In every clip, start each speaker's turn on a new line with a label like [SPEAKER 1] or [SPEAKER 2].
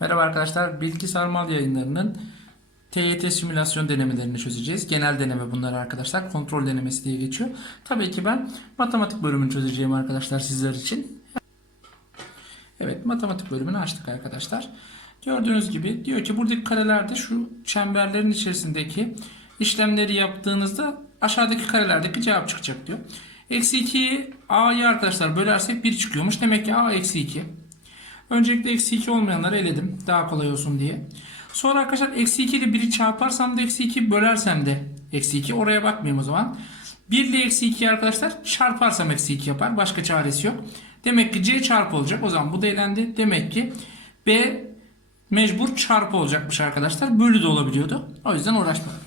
[SPEAKER 1] Merhaba arkadaşlar, Bilgi Sarmal yayınlarının TYT simülasyon denemelerini çözeceğiz. Genel deneme bunlar arkadaşlar. Kontrol denemesi diye geçiyor. Tabii ki ben matematik bölümünü çözeceğim arkadaşlar sizler için. Evet, matematik bölümünü açtık arkadaşlar. Gördüğünüz gibi diyor ki buradaki karelerde şu çemberlerin içerisindeki işlemleri yaptığınızda aşağıdaki karelerdeki cevap çıkacak diyor. Eksi 2'yi A'yı arkadaşlar bölersek 1 çıkıyormuş. Demek ki A eksi 2. Öncelikle eksi 2 olmayanları eledim. Daha kolay olsun diye. Sonra arkadaşlar eksi 2 ile 1'i çarparsam da eksi 2 bölersem de eksi 2. Oraya bakmayayım o zaman. 1 ile eksi 2'yi arkadaşlar çarparsam eksi 2 yapar. Başka çaresi yok. Demek ki C çarpı olacak. O zaman bu da elendi. Demek ki B mecbur çarpı olacakmış arkadaşlar. Bölü de olabiliyordu. O yüzden uğraşmadım.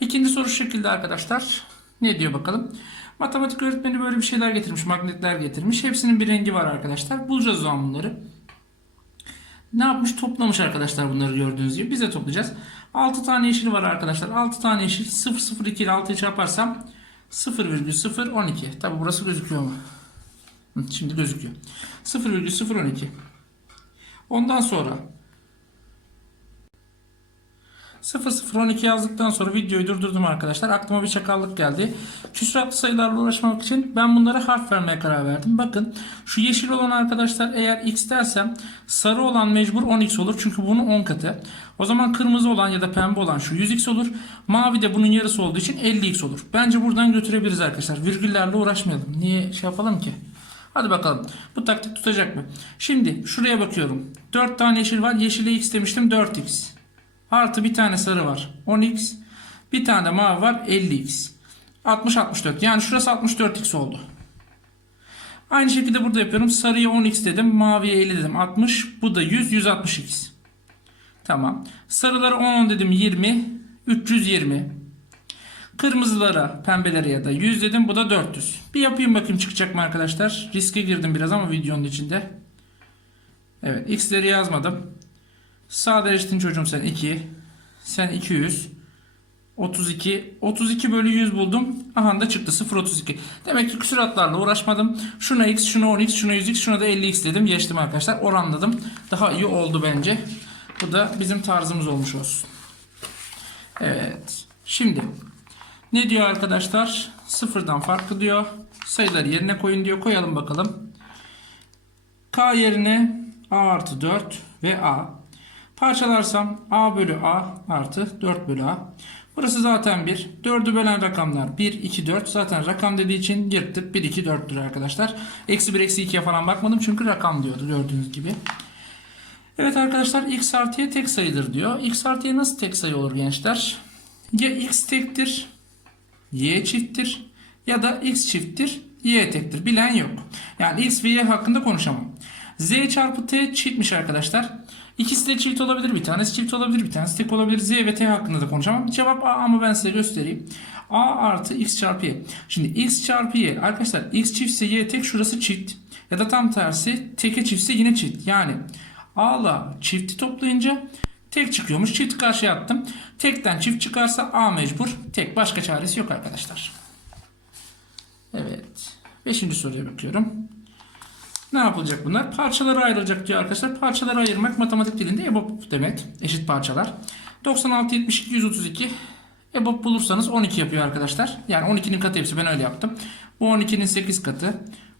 [SPEAKER 1] İkinci soru şu şekilde arkadaşlar. Ne diyor bakalım. Matematik öğretmeni böyle bir şeyler getirmiş. Magnetler getirmiş. Hepsinin bir rengi var arkadaşlar. Bulacağız o zaman bunları. Ne yapmış? Toplamış arkadaşlar bunları gördüğünüz gibi. Biz de toplayacağız. 6 tane yeşil var arkadaşlar. 6 tane yeşil 0 0 2 ile 6'yı çarparsam 0,012. Tabi burası gözüküyor mu? Şimdi gözüküyor. 0,012. Ondan sonra 0012 yazdıktan sonra videoyu durdurdum arkadaşlar. Aklıma bir çakallık geldi. Küsuratlı sayılarla uğraşmak için ben bunlara harf vermeye karar verdim. Bakın şu yeşil olan arkadaşlar eğer x dersem sarı olan mecbur 10x olur. Çünkü bunun 10 katı. O zaman kırmızı olan ya da pembe olan şu 100x olur. Mavi de bunun yarısı olduğu için 50x olur. Bence buradan götürebiliriz arkadaşlar. Virgüllerle uğraşmayalım. Niye şey yapalım ki? Hadi bakalım. Bu taktik tutacak mı? Şimdi şuraya bakıyorum. 4 tane yeşil var. Yeşile x demiştim 4x. Artı bir tane sarı var. 10x. Bir tane mavi var. 50x. 60 64. Yani şurası 64x oldu. Aynı şekilde burada yapıyorum. Sarıya 10x dedim. Maviye 50 dedim. 60. Bu da 100. 160x. Tamam. Sarılara 10 10 dedim. 20. 320. Kırmızılara, pembelere ya da 100 dedim. Bu da 400. Bir yapayım bakayım çıkacak mı arkadaşlar. Riske girdim biraz ama videonun içinde. Evet. X'leri yazmadım. Sadeleştin çocuğum sen 2. Sen 200. 32. 32 bölü 100 buldum. Aha da çıktı 0.32. Demek ki küsuratlarla uğraşmadım. Şuna x, şuna 10x, şuna 100x, şuna da 50x dedim. Geçtim arkadaşlar. Oranladım. Daha iyi oldu bence. Bu da bizim tarzımız olmuş olsun. Evet. Şimdi ne diyor arkadaşlar? Sıfırdan farklı diyor. Sayıları yerine koyun diyor. Koyalım bakalım. K yerine A artı 4 ve A. Parçalarsam A bölü A artı 4 bölü A. Burası zaten 1. 4'ü bölen rakamlar 1, 2, 4. Zaten rakam dediği için yırttık. 1, 2, 4'tür arkadaşlar. Eksi 1, eksi 2'ye falan bakmadım. Çünkü rakam diyordu gördüğünüz gibi. Evet arkadaşlar x artıya tek sayıdır diyor. x artıya nasıl tek sayı olur gençler? Ya x tektir, y çifttir ya da x çifttir, y tektir. Bilen yok. Yani x ve y hakkında konuşamam. z çarpı t çiftmiş arkadaşlar. İkisi de çift olabilir. Bir tanesi çift olabilir. Bir tanesi tek olabilir. Z ve T hakkında da konuşamam. Cevap A ama ben size göstereyim. A artı X çarpı Y. Şimdi X çarpı Y. Arkadaşlar X çiftse Y tek şurası çift. Ya da tam tersi teke çiftse yine çift. Yani A'la çifti toplayınca tek çıkıyormuş. Çift karşıya attım. Tekten çift çıkarsa A mecbur. Tek başka çaresi yok arkadaşlar. Evet. Beşinci soruya bakıyorum. Ne yapılacak bunlar? Parçalara ayrılacak diyor arkadaşlar. Parçalara ayırmak matematik dilinde EBOB demek. Eşit parçalar. 96, 72, 132. EBOB bulursanız 12 yapıyor arkadaşlar. Yani 12'nin katı hepsi ben öyle yaptım. Bu 12'nin 8 katı.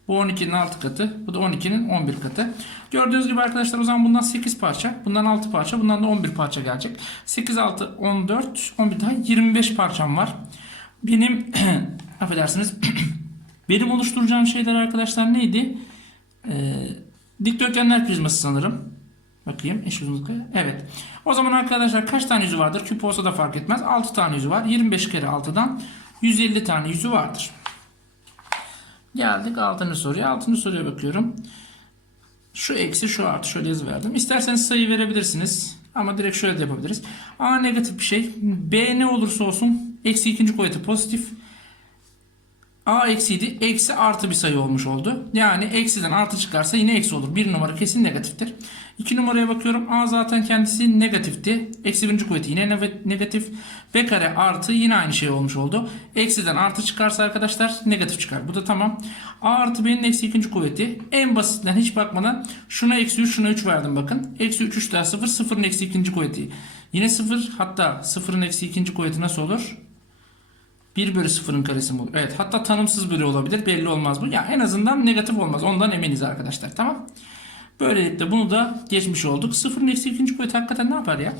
[SPEAKER 1] Bu 12'nin 6 katı. Bu da 12'nin 11 katı. Gördüğünüz gibi arkadaşlar o zaman bundan 8 parça. Bundan 6 parça. Bundan da 11 parça gelecek. 8, 6, 14, 11 daha 25 parçam var. Benim affedersiniz benim oluşturacağım şeyler arkadaşlar neydi? Ee, dikdörtgenler prizması sanırım. Bakayım eş. Evet. O zaman arkadaşlar kaç tane yüzü vardır? Küp olsa da fark etmez. 6 tane yüzü var. 25 kere 6'dan 150 tane yüzü vardır. Geldik 6. soruya. 6. soruya bakıyorum. Şu eksi şu artı şöyle yazı verdim. İsterseniz sayı verebilirsiniz. Ama direkt şöyle de yapabiliriz. A negatif bir şey. B ne olursa olsun eksi ikinci kuvveti pozitif. A eksiydi. Eksi artı bir sayı olmuş oldu. Yani eksiden artı çıkarsa yine eksi olur. Bir numara kesin negatiftir. İki numaraya bakıyorum. A zaten kendisi negatifti. Eksi birinci kuvveti yine negatif. B kare artı yine aynı şey olmuş oldu. Eksiden artı çıkarsa arkadaşlar negatif çıkar. Bu da tamam. A artı B'nin eksi ikinci kuvveti. En basitinden hiç bakmadan şuna eksi 3 şuna 3 verdim bakın. Eksi 3 3 daha 0. Sıfırın eksi ikinci kuvveti. Yine 0 hatta sıfırın eksi ikinci kuvveti nasıl olur? 1 bölü 0'ın karesi mi olur? Evet hatta tanımsız biri olabilir belli olmaz bu. Ya en azından negatif olmaz ondan eminiz arkadaşlar tamam. Böylelikle bunu da geçmiş olduk. 0'ın eksi ikinci kuvveti hakikaten ne yapar ya?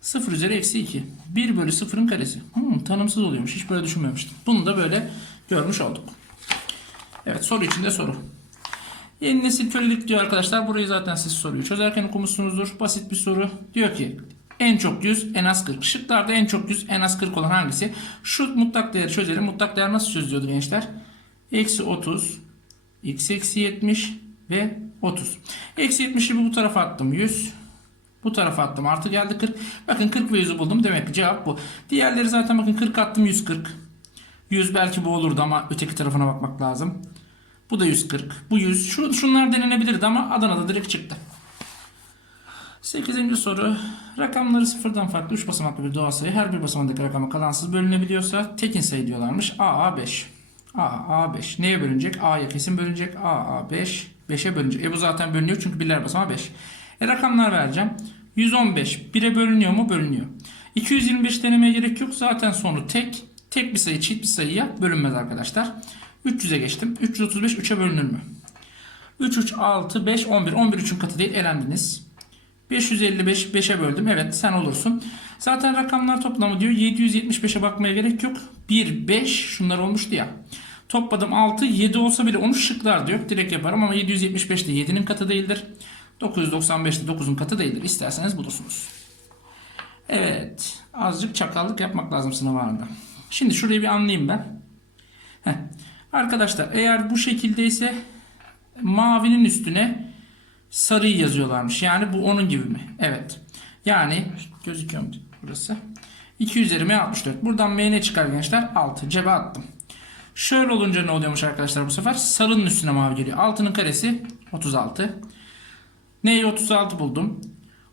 [SPEAKER 1] 0 üzeri eksi 2. 1 bölü 0'ın karesi. Hmm, tanımsız oluyormuş. Hiç böyle düşünmemiştim. Bunu da böyle görmüş olduk. Evet soru içinde soru. Yeni nesil kölelik diyor arkadaşlar. Burayı zaten siz soruyu çözerken okumuşsunuzdur. Basit bir soru. Diyor ki en çok 100 en az 40. Şıklarda en çok 100 en az 40 olan hangisi? Şu mutlak değeri çözelim. Mutlak değer nasıl çözülüyordu gençler? Eksi 30 x eksi 70 ve 30. Eksi 70'i bu tarafa attım 100. Bu tarafa attım artı geldi 40. Bakın 40 ve 100'ü buldum. Demek ki cevap bu. Diğerleri zaten bakın 40 attım 140. 100 belki bu olurdu ama öteki tarafına bakmak lazım. Bu da 140. Bu 100. Şu, şunlar denenebilirdi ama Adana'da direkt çıktı. 8. soru. Rakamları sıfırdan farklı 3 basamaklı bir doğal sayı her bir basamandaki rakama kalansız bölünebiliyorsa tekin sayı diyorlarmış. A A5. A A5. Neye bölünecek? A'ya kesin bölünecek. A A5. 5'e bölünecek. E bu zaten bölünüyor çünkü birler basamağı 5. E rakamlar vereceğim. 115. 1'e bölünüyor mu? Bölünüyor. 225 denemeye gerek yok. Zaten sonu tek. Tek bir sayı çift bir sayıya bölünmez arkadaşlar. 300'e geçtim. 335 3'e bölünür mü? 3 3 6 5 11. 11 3'ün katı değil elendiniz. 555 5'e böldüm. Evet sen olursun. Zaten rakamlar toplamı diyor. 775'e bakmaya gerek yok. 1 5 şunlar olmuştu ya. Topladım 6 7 olsa bile onu şıklar diyor. Direkt yaparım ama 775 de 7'nin katı değildir. 995 de 9'un katı değildir. İsterseniz bulursunuz. Evet. Azıcık çakallık yapmak lazım sınav anında. Şimdi şurayı bir anlayayım ben. Heh. Arkadaşlar eğer bu şekildeyse mavinin üstüne sarıyı yazıyorlarmış. Yani bu onun gibi mi? Evet. Yani gözüküyor mu burası? 2 üzeri m 64. Buradan m ne çıkar gençler? 6. Cebe attım. Şöyle olunca ne oluyormuş arkadaşlar bu sefer? Sarının üstüne mavi geliyor. 6'nın karesi 36. Neyi 36 buldum.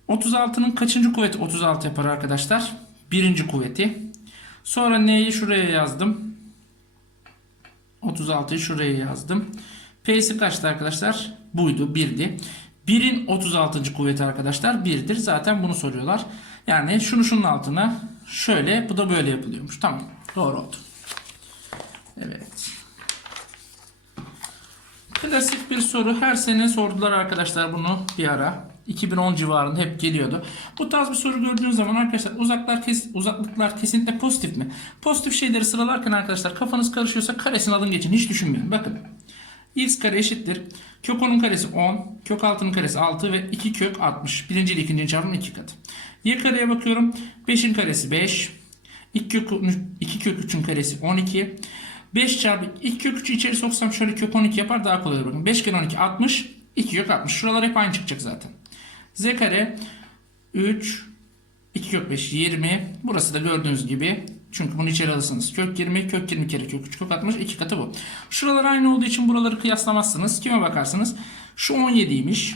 [SPEAKER 1] 36'nın kaçıncı kuvveti 36 yapar arkadaşlar? Birinci kuvveti. Sonra n'yi şuraya yazdım. 36'yı şuraya yazdım. P'si kaçtı arkadaşlar? Buydu. 1'di. 1'in 36. kuvveti arkadaşlar 1'dir. Zaten bunu soruyorlar. Yani şunu şunun altına şöyle bu da böyle yapılıyormuş. Tamam. Doğru oldu. Evet. Klasik bir soru. Her sene sordular arkadaşlar bunu bir ara. 2010 civarında hep geliyordu. Bu tarz bir soru gördüğünüz zaman arkadaşlar uzaklar kes, uzaklıklar kesinlikle pozitif mi? Pozitif şeyleri sıralarken arkadaşlar kafanız karışıyorsa karesini alın geçin. Hiç düşünmeyin. Bakın. X kare eşittir. Kök 10'un karesi 10. Kök 6'nın karesi 6 ve 2 kök 60. Birinci ile ikinci çarpımın 2 katı. Y kareye bakıyorum. 5'in karesi 5. 2 kök, 2 kök 3'ün karesi 12. 5 çarpı 2 kök 3'ü içeri soksam şöyle kök 12 yapar daha kolay olur. Bakın 5 kere 12 60. 2 kök 60. Şuralar hep aynı çıkacak zaten. Z kare 3 2 kök 5 20. Burası da gördüğünüz gibi çünkü bunu içeri alırsınız. Kök 20 kök 20 kere kök 3 kök 60 iki katı bu. Şuralar aynı olduğu için buraları kıyaslamazsınız. Kime bakarsınız? Şu 17'ymiş.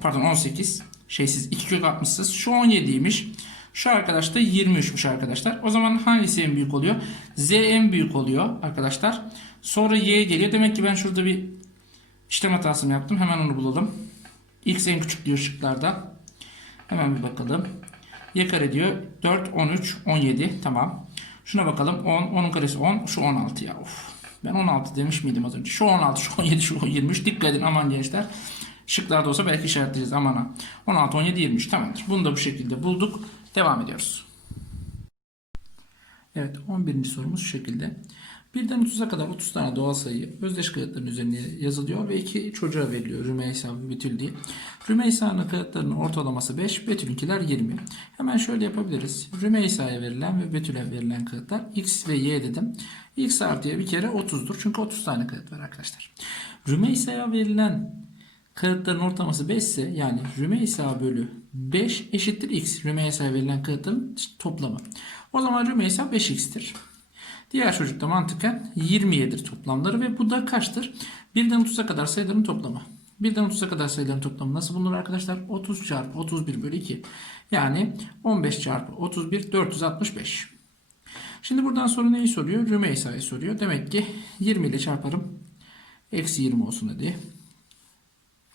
[SPEAKER 1] Pardon 18. Şeysiz 2 kök 60'sız. Şu 17'ymiş. Şu arkadaş da 23'müş arkadaşlar. O zaman hangisi en büyük oluyor? Z en büyük oluyor arkadaşlar. Sonra Y geliyor. Demek ki ben şurada bir işlem hatası mı yaptım? Hemen onu bulalım. X en küçük diyor şıklarda. Hemen bir bakalım. Y kare diyor 4, 13, 17. Tamam. Şuna bakalım. 10, 10'un karesi 10. Şu 16 ya. Of. Ben 16 demiş miydim az önce? Şu 16, şu 17, şu 23. Dikkat edin aman gençler. Şıklarda olsa belki işaretleyeceğiz aman ha. 16, 17, 23 tamamdır. Bunu da bu şekilde bulduk. Devam ediyoruz. Evet 11. sorumuz şu şekilde. Birden 30'a kadar 30 tane doğal sayı özdeş kağıtların üzerine yazılıyor ve iki çocuğa veriliyor Rümeysa ve Betül diye. Rümeysa'nın kağıtlarının ortalaması 5, Betül'ünkiler 20. Hemen şöyle yapabiliriz. Rümeysa'ya verilen ve Betül'e verilen kağıtlar x ve y dedim. x artıya bir kere 30'dur. Çünkü 30 tane kağıt var arkadaşlar. Rümeysa'ya verilen kağıtların ortalaması 5 ise yani Rümeysa bölü 5 eşittir x. Rümeysa'ya verilen kağıtların toplamı. O zaman Rümeysa 5x'tir. Diğer çocukta mantıken 27'dir toplamları ve bu da kaçtır? 1'den 30'a kadar sayıların toplamı. 1'den 30'a kadar sayıların toplamı nasıl bulunur arkadaşlar? 30 çarpı 31 bölü 2. Yani 15 çarpı 31 465. Şimdi buradan sonra neyi soruyor? Rümeysa'yı soruyor. Demek ki 20 ile çarparım. Eksi 20 olsun hadi.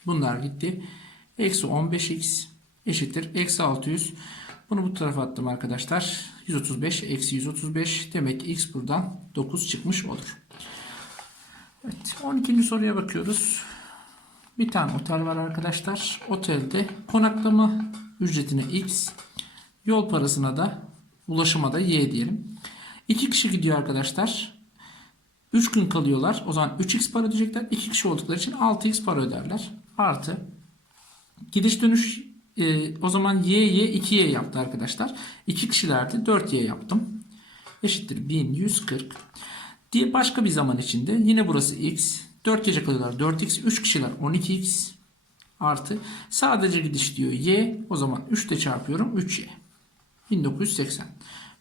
[SPEAKER 1] Bunlar gitti. Eksi 15x eşittir. Eksi 600. Bunu bu tarafa attım arkadaşlar. 135 eksi 135. Demek ki x buradan 9 çıkmış olur. Evet, 12. soruya bakıyoruz. Bir tane otel var arkadaşlar. Otelde konaklama ücretine x, yol parasına da ulaşıma da y diyelim. İki kişi gidiyor arkadaşlar. 3 gün kalıyorlar. O zaman 3x para ödeyecekler. 2 kişi oldukları için 6x para öderler. Artı gidiş dönüş e, o zaman y'ye 2y yaptı arkadaşlar. 2 kişilerdi 4y yaptım. Eşittir 1140. Diye başka bir zaman içinde yine burası x. 4 gece kalıyorlar 4x. 3 kişiler 12x. Artı sadece gidiş diyor y. O zaman 3 ile çarpıyorum 3y. 1980.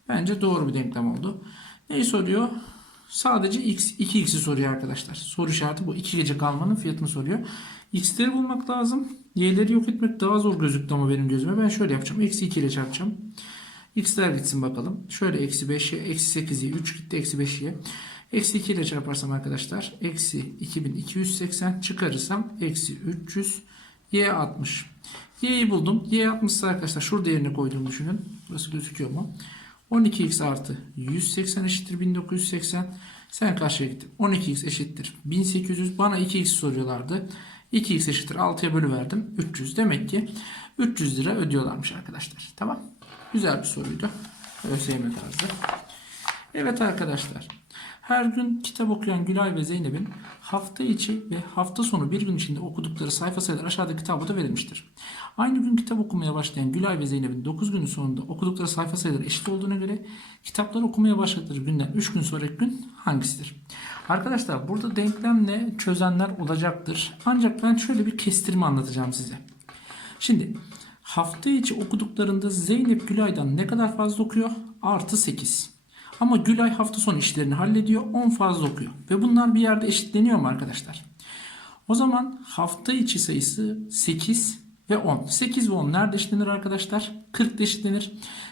[SPEAKER 1] Bence doğru bir denklem oldu. Neyi soruyor? Sadece x, 2x'i soruyor arkadaşlar. Soru işareti bu. 2 gece kalmanın fiyatını soruyor. x'leri bulmak lazım. Y'leri yok etmek daha zor gözüktü ama benim gözüme. Ben şöyle yapacağım. Eksi 2 ile çarpacağım. x'ler gitsin bakalım. Şöyle eksi 5'ye, eksi 8'ye, 3 gitti, eksi 5'ye. Eksi 2 ile çarparsam arkadaşlar. Eksi 2280 çıkarırsam eksi 300 y 60. y'yi buldum. y 60 ise arkadaşlar şurada yerine koyduğumu düşünün. Burası gözüküyor mu? 12x artı 180 eşittir 1980. Sen karşıya gittin. 12x eşittir 1800. Bana 2x soruyorlardı. 2x eşittir 6'ya bölüverdim. 300. Demek ki 300 lira ödüyorlarmış arkadaşlar. Tamam. Güzel bir soruydu. ÖSYM tarzı. Evet arkadaşlar. Her gün kitap okuyan Gülay ve Zeynep'in hafta içi ve hafta sonu bir gün içinde okudukları sayfa sayıları aşağıdaki tabloda verilmiştir. Aynı gün kitap okumaya başlayan Gülay ve Zeynep'in 9 günün sonunda okudukları sayfa sayıları eşit olduğuna göre kitapları okumaya başladıkları günden 3 gün sonraki gün hangisidir? Arkadaşlar burada denklemle çözenler olacaktır. Ancak ben şöyle bir kestirme anlatacağım size. Şimdi hafta içi okuduklarında Zeynep Gülay'dan ne kadar fazla okuyor? Artı 8. Ama Gülay hafta sonu işlerini hallediyor. 10 fazla okuyor. Ve bunlar bir yerde eşitleniyor mu arkadaşlar? O zaman hafta içi sayısı 8 ve 10. 8 ve 10 nerede eşitlenir arkadaşlar? 40 eşitlenir.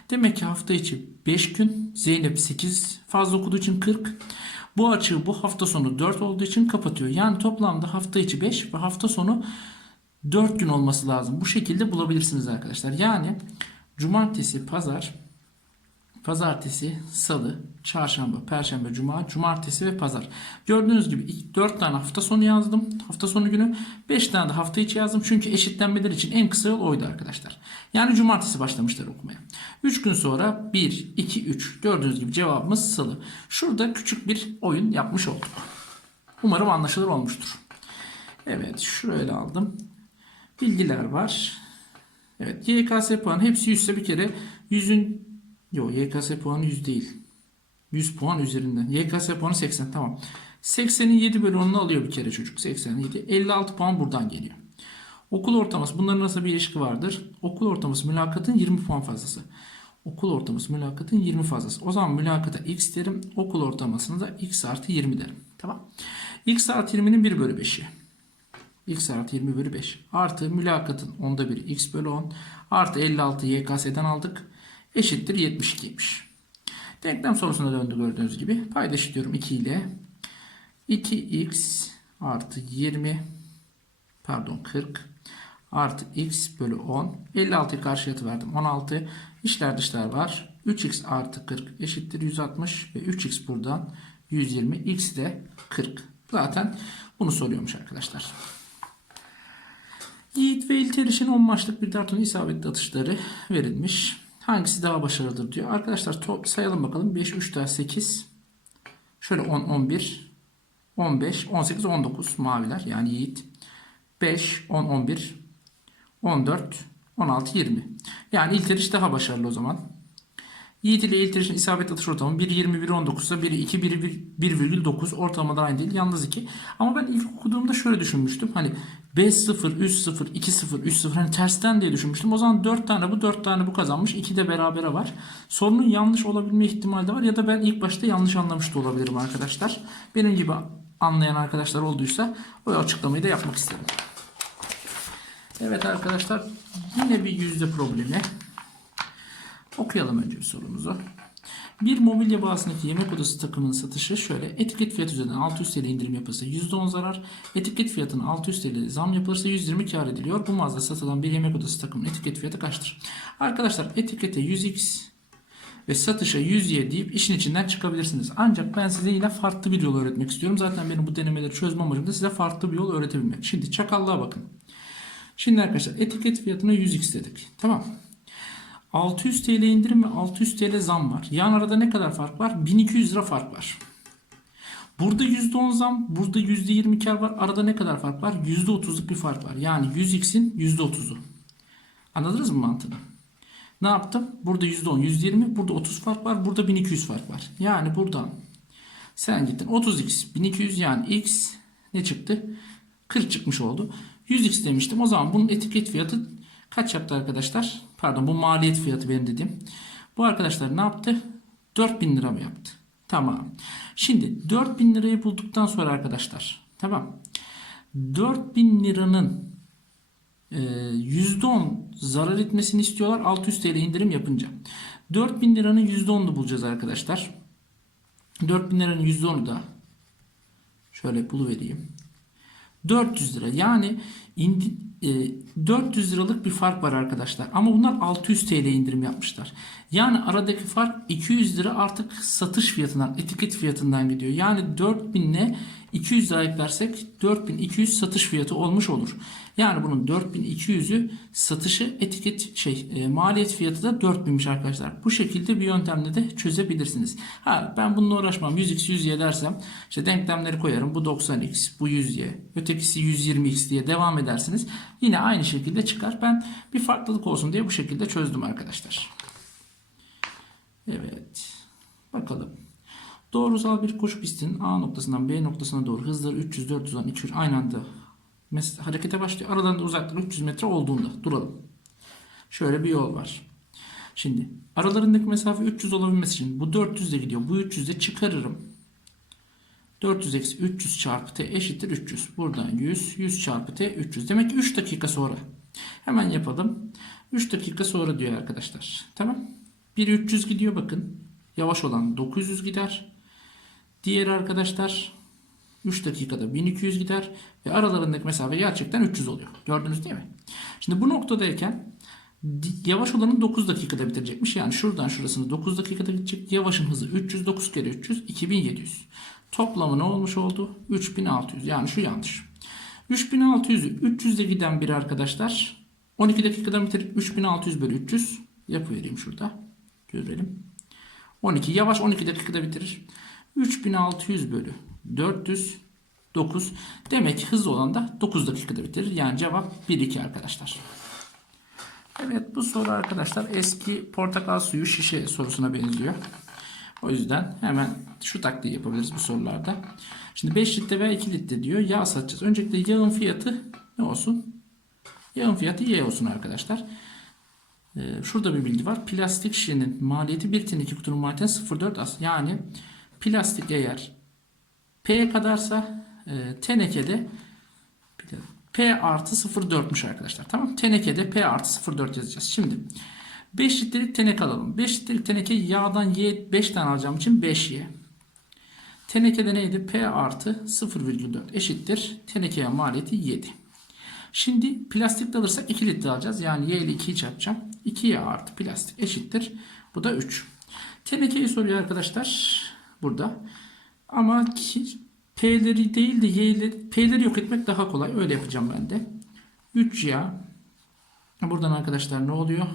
[SPEAKER 1] Demek ki hafta içi 5 gün. Zeynep 8 fazla okuduğu için 40. Bu açığı bu hafta sonu 4 olduğu için kapatıyor. Yani toplamda hafta içi 5 ve hafta sonu 4 gün olması lazım. Bu şekilde bulabilirsiniz arkadaşlar. Yani cumartesi, pazar, pazartesi, salı, çarşamba, perşembe, cuma, cumartesi ve pazar. Gördüğünüz gibi 4 tane hafta sonu yazdım. Hafta sonu günü 5 tane de hafta içi yazdım. Çünkü eşitlenmeler için en kısa yol oydu arkadaşlar. Yani cumartesi başlamışlar okumaya. 3 gün sonra 1, 2, 3. Gördüğünüz gibi cevabımız salı. Şurada küçük bir oyun yapmış olduk. Umarım anlaşılır olmuştur. Evet şuraya aldım. Bilgiler var. Evet YKS puanı hepsi 100 ise bir kere 100'ün Yok YKS puanı 100 değil. 100 puan üzerinden. YKS puanı 80 tamam. 80'in 7 bölü 10'unu alıyor bir kere çocuk. 87. 56 puan buradan geliyor. Okul ortalaması. Bunların nasıl bir ilişki vardır? Okul ortalaması mülakatın 20 puan fazlası. Okul ortalaması mülakatın 20 fazlası. O zaman mülakata x derim. Okul ortalamasına da x artı 20 derim. Tamam. x artı 20'nin 1 bölü 5'i. x artı 20 bölü 5. Artı mülakatın onda 1 x bölü 10. Artı 56 YKS'den aldık eşittir 72'ymiş. Denklem sorusuna döndü gördüğünüz gibi. Paydaş diyorum 2 ile 2x artı 20 pardon 40 artı x bölü 10 56'yı karşıya verdim 16 İşler dışlar var 3x artı 40 eşittir 160 ve 3x buradan 120 x de 40 zaten bunu soruyormuş arkadaşlar. Yiğit ve İlteriş'in 10 maçlık bir dartın isabetli atışları verilmiş. Hangisi daha başarılıdır diyor. Arkadaşlar top, sayalım bakalım. 5, 3 daha 8. Şöyle 10, 11, 15, 18, 19 maviler yani Yiğit. 5, 10, 11, 14, 16, 20. Yani İlteriş daha başarılı o zaman. Yiğit ile İlteriş'in isabet atış ortamı 1, 20, 1, 19 ise 1, 2, 1, 1,9 ortalamadan aynı değil. Yalnız 2. Ama ben ilk okuduğumda şöyle düşünmüştüm. Hani 5 0 3 0 2 0 3 0 hani tersten diye düşünmüştüm. O zaman 4 tane bu 4 tane bu kazanmış. 2 de berabere var. Sorunun yanlış olabilme ihtimali de var ya da ben ilk başta yanlış anlamış da olabilirim arkadaşlar. Benim gibi anlayan arkadaşlar olduysa o açıklamayı da yapmak istedim. Evet arkadaşlar yine bir yüzde problemi. Okuyalım önce sorumuzu. Bir mobilya bağısındaki yemek odası takımının satışı şöyle. Etiket fiyatı üzerinden 600 TL indirim yapılırsa %10 zarar. Etiket fiyatına 600 TL zam yapılırsa 120 kar ediliyor. Bu mağazada satılan bir yemek odası takımının etiket fiyatı kaçtır? Arkadaşlar etikete 100x ve satışa 100y deyip işin içinden çıkabilirsiniz. Ancak ben size yine farklı bir yol öğretmek istiyorum. Zaten benim bu denemeleri çözme amacım da size farklı bir yol öğretebilmek. Şimdi çakallığa bakın. Şimdi arkadaşlar etiket fiyatına 100x dedik. Tamam. 600 TL indirim ve 600 TL zam var. Yan arada ne kadar fark var? 1200 lira fark var. Burada %10 zam, burada %20 kar var. Arada ne kadar fark var? %30'luk bir fark var. Yani 100x'in %30'u. Anladınız mı mantığını? Ne yaptım? Burada %10, %20, burada 30 fark var. Burada 1200 fark var. Yani buradan sen gittin 30x, 1200 yani x ne çıktı? 40 çıkmış oldu. 100x demiştim. O zaman bunun etiket fiyatı kaç yaptı arkadaşlar? Pardon bu maliyet fiyatı benim dediğim. Bu arkadaşlar ne yaptı? 4000 lira mı yaptı? Tamam. Şimdi 4000 lirayı bulduktan sonra arkadaşlar tamam. 4000 liranın e, %10 zarar etmesini istiyorlar 600 TL indirim yapınca. 4000 liranın %10'unu bulacağız arkadaşlar. 4000 liranın %10'u da şöyle buluvereyim. 400 lira. Yani indi, e, 400 liralık bir fark var arkadaşlar. Ama bunlar 600 TL indirim yapmışlar. Yani aradaki fark 200 lira artık satış fiyatından, etiket fiyatından gidiyor. Yani 4000 ile 200 lira eklersek 4200 satış fiyatı olmuş olur. Yani bunun 4200'ü satışı etiket şey e, maliyet fiyatı da 4000'miş arkadaşlar. Bu şekilde bir yöntemle de çözebilirsiniz. Ha ben bununla uğraşmam 100x 100y dersem işte denklemleri koyarım. Bu 90x, bu 100y, ötekisi 120x diye devam edersiniz. Yine aynı şekilde çıkar. Ben bir farklılık olsun diye bu şekilde çözdüm arkadaşlar. Evet. Bakalım. Doğrusal bir koşu pistinin A noktasından B noktasına doğru hızları 300, 400'dan 200 aynı anda harekete başlıyor. Aradan da uzaklık 300 metre olduğunda duralım. Şöyle bir yol var. Şimdi aralarındaki mesafe 300 olabilmesi için bu 400 ile gidiyor. Bu 300 de çıkarırım. 400 eksi 300 çarpı t eşittir 300. Buradan 100, 100 çarpı t 300. Demek ki 3 dakika sonra. Hemen yapalım. 3 dakika sonra diyor arkadaşlar. Tamam. Biri 300 gidiyor bakın. Yavaş olan 900 gider. Diğer arkadaşlar 3 dakikada 1200 gider ve aralarındaki mesafe gerçekten 300 oluyor. Gördünüz değil mi? Şimdi bu noktadayken yavaş olanın 9 dakikada bitirecekmiş. Yani şuradan şurasını 9 dakikada gidecek. Yavaşın hızı 309 kere 300 2700. Toplamı ne olmuş oldu? 3600. Yani şu yanlış. 3600'ü 300'de giden bir arkadaşlar 12 dakikada bitirip 3600 bölü 300 yapıvereyim şurada. Görelim. 12 yavaş 12 dakikada bitirir. 3600 bölü 400 9. Demek ki hızlı olan da 9 dakikada bitirir. Yani cevap 1-2 arkadaşlar. Evet bu soru arkadaşlar eski portakal suyu şişe sorusuna benziyor. O yüzden hemen şu taktiği yapabiliriz bu sorularda. Şimdi 5 litre veya 2 litre diyor. Yağ satacağız. Öncelikle yağın fiyatı ne olsun? Yağın fiyatı Y olsun arkadaşlar. Ee, şurada bir bilgi var. Plastik şişenin maliyeti 1 tin 2 kutunun maliyeti 0.4 as. Yani plastik eğer P kadarsa e, tenekede P artı 0.4'müş arkadaşlar. Tamam. Tenekede P artı 0.4 yazacağız. Şimdi 5 litrelik teneke alalım. 5 litrelik teneke yağdan Y 5 tane alacağım için 5Y. Tenekede neydi? P artı 0,4 eşittir. Tenekeye maliyeti 7. Şimdi plastik de alırsak 2 litre alacağız. Yani Y ile 2'yi çarpacağım. 2Y artı plastik eşittir. Bu da 3. Tenekeyi soruyor arkadaşlar. Burada. Ama P'leri değil de Y'leri, P'leri yok etmek daha kolay. Öyle yapacağım ben de. 3 yağ. Buradan arkadaşlar ne oluyor?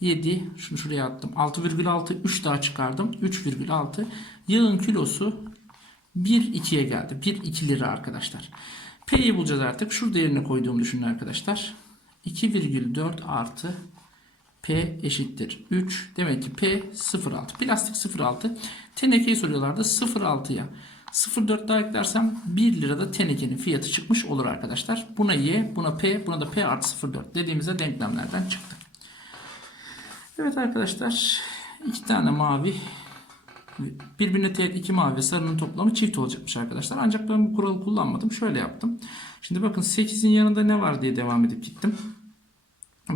[SPEAKER 1] 7. Şunu şuraya attım. 6,6. 3 daha çıkardım. 3,6. Yağın kilosu 1,2'ye geldi. 1,2 lira arkadaşlar. P'yi bulacağız artık. Şurada yerine koyduğumu düşünün arkadaşlar. 2,4 artı P eşittir 3. Demek ki P 0,6. Plastik 0,6. Tenekeyi soruyorlardı. 0,6'ya 0.4 daha eklersem 1 lirada tenekenin fiyatı çıkmış olur arkadaşlar. Buna Y, buna P, buna da P artı 0.4 dediğimizde denklemlerden çıktı. Evet arkadaşlar iki tane mavi birbirine teğet iki mavi ve sarının toplamı çift olacakmış arkadaşlar. Ancak ben bu kuralı kullanmadım. Şöyle yaptım. Şimdi bakın 8'in yanında ne var diye devam edip gittim.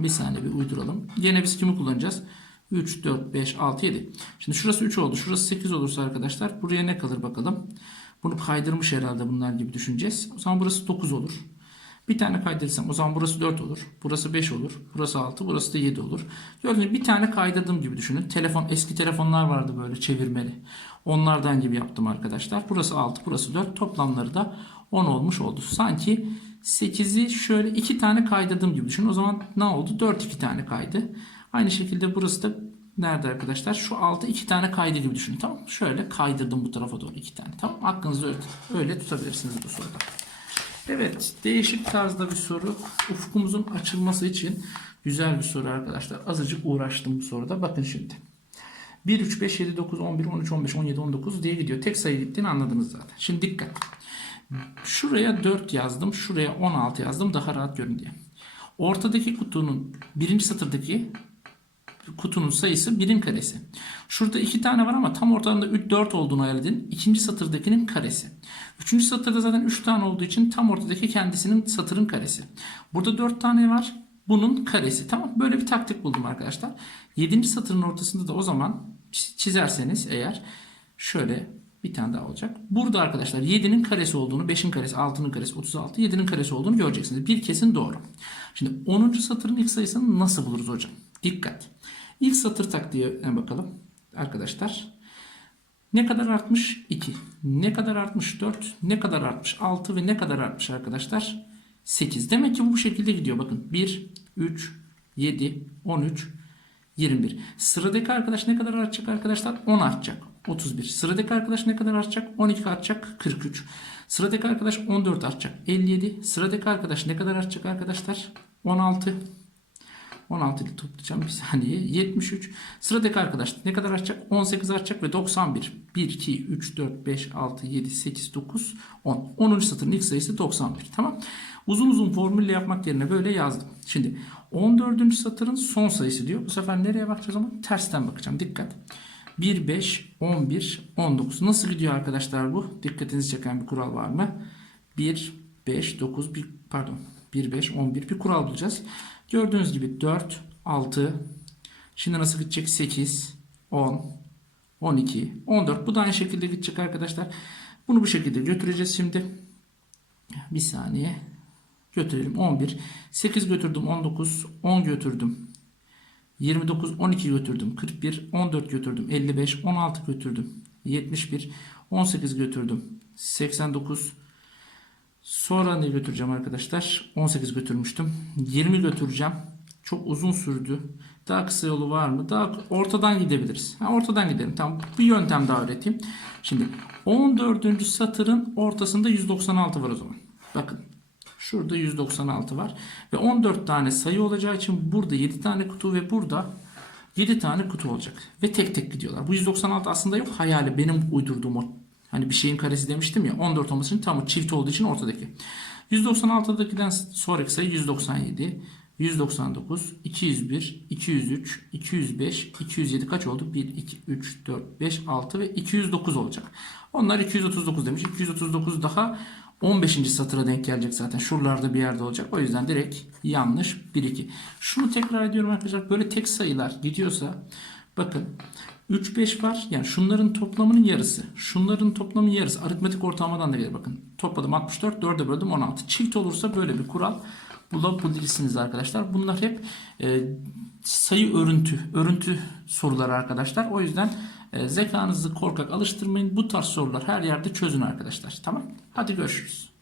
[SPEAKER 1] Bir saniye bir uyduralım. Yine biz kimi kullanacağız? 3, 4, 5, 6, 7. Şimdi şurası 3 oldu. Şurası 8 olursa arkadaşlar buraya ne kalır bakalım. Bunu kaydırmış herhalde bunlar gibi düşüneceğiz. O zaman burası 9 olur. Bir tane kaydırırsam o zaman burası 4 olur. Burası 5 olur. Burası 6. Burası da 7 olur. Gördüğünüz bir tane kaydırdığım gibi düşünün. Telefon eski telefonlar vardı böyle çevirmeli. Onlardan gibi yaptım arkadaşlar. Burası 6. Burası 4. Toplamları da 10 olmuş oldu. Sanki 8'i şöyle 2 tane kaydırdığım gibi düşünün. O zaman ne oldu? 4 2 tane kaydı. Aynı şekilde burası da nerede arkadaşlar? Şu 6 2 tane kaydı gibi düşünün. Tamam mı? Şöyle kaydırdım bu tarafa doğru 2 tane. Tamam mı? Aklınızda öyle, öyle tutabilirsiniz bu soruda. Evet, değişik tarzda bir soru. Ufkumuzun açılması için güzel bir soru arkadaşlar. Azıcık uğraştım bu soruda. Bakın şimdi. 1, 3, 5, 7, 9, 11, 13, 15, 17, 19 diye gidiyor. Tek sayı gittiğini anladınız zaten. Şimdi dikkat. Şuraya 4 yazdım. Şuraya 16 yazdım. Daha rahat görün diye. Ortadaki kutunun birinci satırdaki kutunun sayısı birin karesi. Şurada iki tane var ama tam ortalarında 3, 4 olduğunu hayal edin. İkinci satırdakinin karesi. Üçüncü satırda zaten 3 tane olduğu için tam ortadaki kendisinin satırın karesi. Burada 4 tane var. Bunun karesi. Tamam böyle bir taktik buldum arkadaşlar. Yedinci satırın ortasında da o zaman çizerseniz eğer şöyle bir tane daha olacak. Burada arkadaşlar 7'nin karesi olduğunu, 5'in karesi, 6'nın karesi, 36, 7'nin karesi olduğunu göreceksiniz. Bir kesin doğru. Şimdi 10. satırın ilk sayısını nasıl buluruz hocam? Dikkat. İlk satır taktiğine bakalım. Arkadaşlar ne kadar artmış? 2. Ne kadar artmış? 4. Ne kadar artmış? 6 ve ne kadar artmış arkadaşlar? 8. Demek ki bu şekilde gidiyor. Bakın 1, 3, 7, 13, 21. Sıradaki arkadaş ne kadar artacak arkadaşlar? 10 artacak. 31. Sıradaki arkadaş ne kadar artacak? 12 artacak. 43. Sıradaki arkadaş 14 artacak. 57. Sıradaki arkadaş ne kadar artacak arkadaşlar? 16. 16 ile toplayacağım bir saniye. 73. Sıradaki arkadaş ne kadar artacak? 18 artacak ve 91. 1, 2, 3, 4, 5, 6, 7, 8, 9, 10. 10. satırın ilk sayısı 91. Tamam. Uzun uzun formülle yapmak yerine böyle yazdım. Şimdi 14. satırın son sayısı diyor. Bu sefer nereye bakacağız ama? Tersten bakacağım. Dikkat. 1, 5, 11, 19. Nasıl gidiyor arkadaşlar bu? Dikkatinizi çeken bir kural var mı? 1, 5, 9, 1, pardon. 1, 5, 11 bir kural bulacağız. Gördüğünüz gibi 4, 6, şimdi nasıl gidecek? 8, 10, 12, 14. Bu da aynı şekilde gidecek arkadaşlar. Bunu bu şekilde götüreceğiz şimdi. Bir saniye. Götürelim. 11. 8 götürdüm. 19. 10 götürdüm. 29. 12 götürdüm. 41. 14 götürdüm. 55. 16 götürdüm. 71. 18 götürdüm. 89. Sonra ne götüreceğim arkadaşlar? 18 götürmüştüm. 20 götüreceğim. Çok uzun sürdü. Daha kısa yolu var mı? Daha ortadan gidebiliriz. Ha, ortadan gidelim. Tamam. Bir yöntem daha öğreteyim. Şimdi 14. satırın ortasında 196 var o zaman. Bakın. Şurada 196 var. Ve 14 tane sayı olacağı için burada 7 tane kutu ve burada 7 tane kutu olacak. Ve tek tek gidiyorlar. Bu 196 aslında yok. Hayali benim uydurduğum o Hani bir şeyin karesi demiştim ya 14 olması için tamı çift olduğu için ortadaki. 196'dakinden sonraki sayı 197, 199, 201, 203, 205, 207 kaç oldu? 1, 2, 3, 4, 5, 6 ve 209 olacak. Onlar 239 demiş. 239 daha 15. satıra denk gelecek zaten. Şuralarda bir yerde olacak. O yüzden direkt yanlış 1, 2. Şunu tekrar ediyorum arkadaşlar. Böyle tek sayılar gidiyorsa bakın 3, 5 var. Yani şunların toplamının yarısı. Şunların toplamının yarısı. Aritmetik ortalamadan da gelir bakın. Topladım 64. 4'e böldüm 16. Çift olursa böyle bir kural bulabilirsiniz arkadaşlar. Bunlar hep e, sayı örüntü. Örüntü soruları arkadaşlar. O yüzden zekanızı korkak alıştırmayın. Bu tarz sorular her yerde çözün arkadaşlar. Tamam. Hadi görüşürüz.